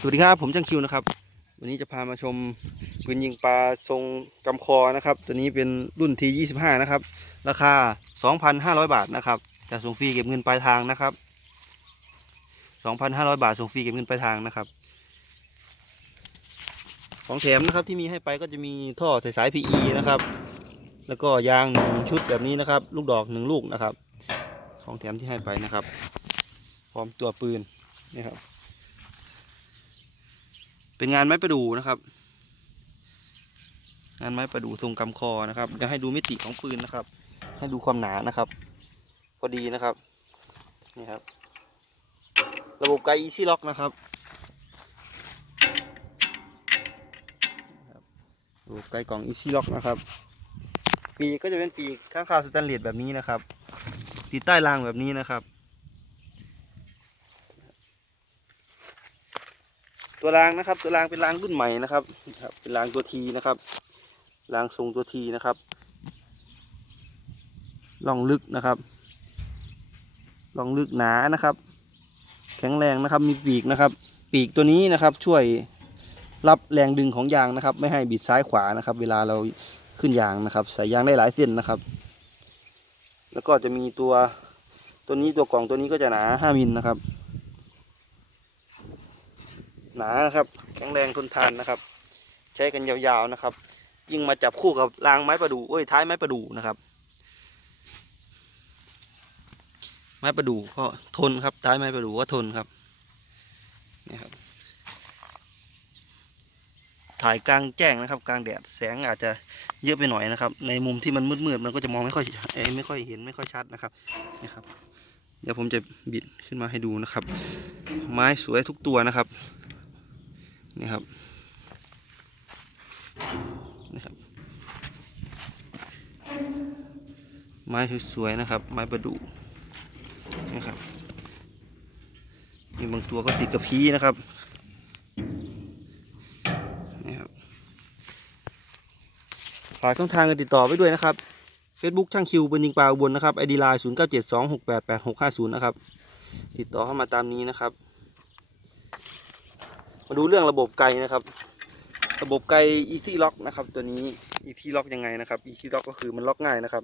สวัสดีครับผมจังคิวนะครับ วันนี้จะพามาชมปืนยิงปลาทรงกำคอนะครับ ตัวนี้เป็นรุ่น T25 นะครับ ราคา 2,500 บาทนะครับจะส่งฟรีเก็บเงินปลายทางนะครับ 2,500 บาทส่งฟรีเก็บเงินปลายทางนะครับ ของแถมนะครับที่มีให้ไปก็จะมีท่อใส่สาย PE นะครับ แล้วก็ยางหนึ่งชุดแบบนี้นะครับ ลูกดอกหนึ่งลูกนะครับ ของแถมที่ให้ไปนะครับ พร้อมตัวปืนนะครับ เป็นงานไม้ประดู่นะครับ งานไม้ประดู่ทรงกำคอนะครับจะให้ดูมิติของปืนนะครับ ให้ดูความหนานะครับ พอดีนะครับนี่ครับ ระบบไกอีซี่ล็อกนะครับระบบไกกล่องอีซี่ล็อกนะครับ ปีก็จะเป็นปีกข้างคาวสแตนเลสแบบนี้นะครับติดใต้รางแบบนี้นะครับ ตัวรางนะครับ ตัวรางเป็นรางรุ่นใหม่นะครับครับ เป็นรางตัวทีนะครับรางทรงตัวทีนะครับล่องลึกนะครับล่องลึกหนานะครับ แข็งแรงนะครับมีปีกนะครับ ปีกตัวนี้นะครับช่วยรับแรงดึงของยางนะครับ ไม่ให้บิดซ้ายขวานะครับ เวลาเราขึ้นยางนะครับใส่ยางได้หลายเส้นนะครับ แล้วก็จะมีตัวตัวนี้ตัวกล่องตัวนี้ก็จะหนา 5มิลนะครับ หนานะครับ แข็งแรงทนทานนะครับ ใช้กันยาวๆนะครับ ยิ่งมาจับคู่กับรางไม้ประดู่เอ้ยท้ายไม้ประดู่นะครับ ไม้ประดู่ก็ทนครับท้ายไม้ประดู่ก็ทนครับนี่ครับ ถ่ายกลางแจ้งนะครับ กลางแดดแสงอาจจะเยอะไปหน่อยนะครับ ในมุมที่มันมืดๆมันก็จะมองไม่ค่อยเอ้ไม่ค่อยเห็นไม่ค่อยชัดนะครับนี่ครับเดี๋ยวผมจะบิดขึ้นมาให้ดูนะครับ ไม้สวยทุกตัวนะครับ นี่ครับนี่ครับ ไม้สวยๆนะครับ ไม้ประดู่นี่ครับมีบางตัวก็ติดกับพีนะครับนี่ครับฝากช่องทางการติดต่อไว้ด้วยนะครับ Facebook ช่างคิวเป็นยิงปลาอุบลนะครับ ID ไลน์0 9 7 2 6 8 8 6 5 0นะครับ ติดต่อเข้ามาตามนี้นะครับ มาดูเรื่องระบบไกนะครับ ระบบไก Easy Lock นะครับ ตัวนี้ Easy Lock ยังไงนะครับ Easy Lock ก็คือมันล็อกง่ายนะครับ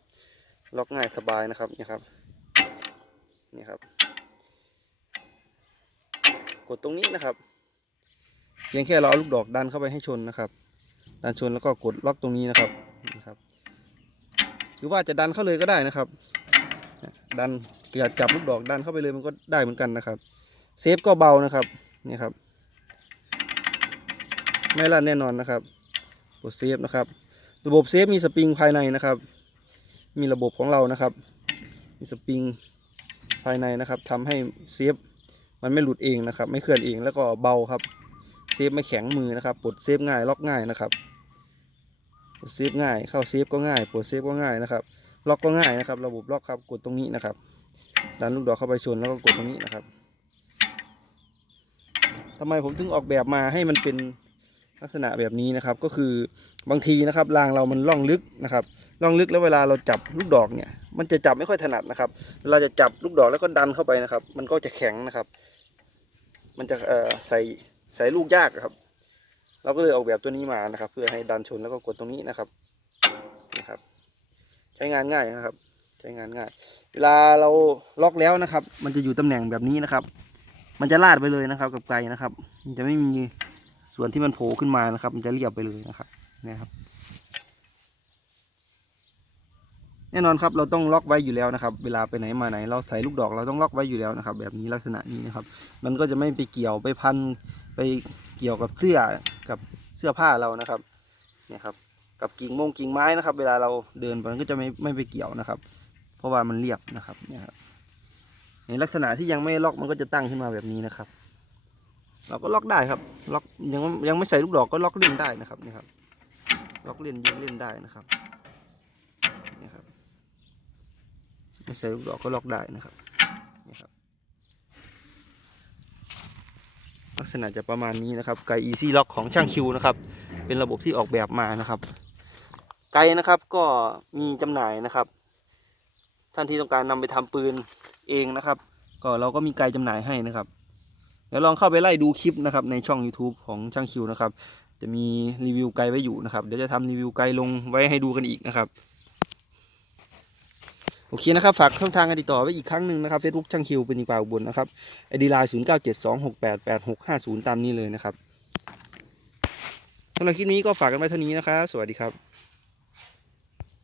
ล็อกง่ายสบายนะครับนี่ครับนี่ครับ กดตรงนี้นะครับเพียงแค่เราเอาลูกดอกดันเข้าไปให้ชนนะครับ ดันชนแล้วก็กดล็อกตรงนี้นะครับนะครับ หรือว่าจะดันเข้าเลยก็ได้นะครับ ดันอยากจับลูกดอกดันเข้าไปเลยมันก็ได้เหมือนกันนะครับ เซฟก็เบานะครับนี่ครับ ไม่ลั่นแน่นอนนะครับกดเซฟนะครับ ระบบเซฟมีสปริงภายในนะครับ มีระบบของเรานะครับ มีสปริงภายในนะครับทำให้เซฟมันไม่หลุดเองนะครับ ไม่เคลื่อนเองแล้วก็เบาครับ เซฟไม่แข็งมือนะครับปลดเซฟง่ายล็อกง่ายนะครับปลดเซฟง่าย เข้าเซฟก็ง่ายปลดเซฟก็ง่ายนะครับ ล็อกก็ง่ายนะครับ ระบบล็อกครับกดตรงนี้นะครับดันลูกดอกเข้าไปชนแล้วก็กดตรงนี้นะครับทำไมผมถึงออกแบบมาให้มันเป็น ลักษณะแบบนี้นะครับก็คือบางทีนะครับรางเรามันล่องลึกนะครับล่องลึกแล้วเวลาเราจับลูกดอกเนี่ย มันจะจับไม่ค่อยถนัดนะครับ เวลาจะจับลูกดอกแล้วก็ดันเข้าไปนะครับ มันก็จะแข็งนะครับ มันจะเอ่อใส่ใส่ลูกยากอะครับ เราก็เลยออกแบบตัวนี้มานะครับ เพื่อให้ดันชนแล้วก็กดตรงนี้นะครับนะครับ ใช้งานง่ายนะครับ ใช้งานง่าย เวลาเราล็อกแล้วนะครับ มันจะอยู่ตำแหน่งแบบนี้นะครับ มันจะลาดไปเลยนะครับ กับไกนะครับ มันจะไม่มี ส่วนที่มันโผล่ขึ้นมานะครับ มันจะเรียบไปเลยนะครับเนี่ยครับ แน่นอนครับเราต้องล็อกไว้อยู่แล้วนะครับ เวลาไปไหนมาไหน เราใส่ลูกดอกเราต้องล็อกไว้อยู่แล้วนะครับ แบบนี้ลักษณะนี้นะครับ มันก็จะไม่ไปเกี่ยวไปพันไปเกี่ยวกับเสื้อกับเสื้อผ้าเรานะครับเนี่ยครับ กับกิ่งมงกิ่งไม้นะครับ เวลาเราเดินไปมันก็จะไม่ไม่ไปเกี่ยวนะครับ เพราะว่ามันเรียบนะครับเนี่ยครับในลักษณะที่ยังไม่ล็อกมันก็จะตั้งขึ้นมาแบบนี้นะครับ เราก็ล็อกได้ครับ ล็อกยังยังไม่ใส่ลูกดอกก็ล็อกเล่นได้นะครับนี่ครับ ล็อกเล่นยิงเล่นได้นะครับนี่ครับ ไม่ใส่ลูกดอกก็ล็อกได้นะครับนี่ครับ ลักษณะจะประมาณนี้นะครับ ไก Easy Lock ของช่างคิวนะครับ เป็นระบบที่ออกแบบมานะครับ ไกนะครับก็มีจำหน่ายนะครับ ท่านที่ต้องการนำไปทำปืนเองนะครับ ก็เราก็มีไกจำหน่ายให้นะครับ เดี๋ยวลองเข้าไปไล่ดูคลิปนะครับในช่อง YouTube ของช่างคิวนะครับ จะมีรีวิวไกด์ไว้อยู่นะครับ เดี๋ยวจะทำรีวิวไกด์ลงไว้ให้ดูกันอีกนะครับ โอเคนะครับ ฝากช่องทางการติดต่อไว้อีกครั้งหนึ่งนะครับ Facebook ช่างคิวเป็นอีกป่าอุบลนะครับไอดีไลน์ศูนย์เก้าเจ็ดสองหกแปดแปดหกห้าศูนย์ตามนี้เลยนะครับสำหรับคลิปนี้ก็ฝากกันไว้เท่านี้นะครับ สวัสดีครับ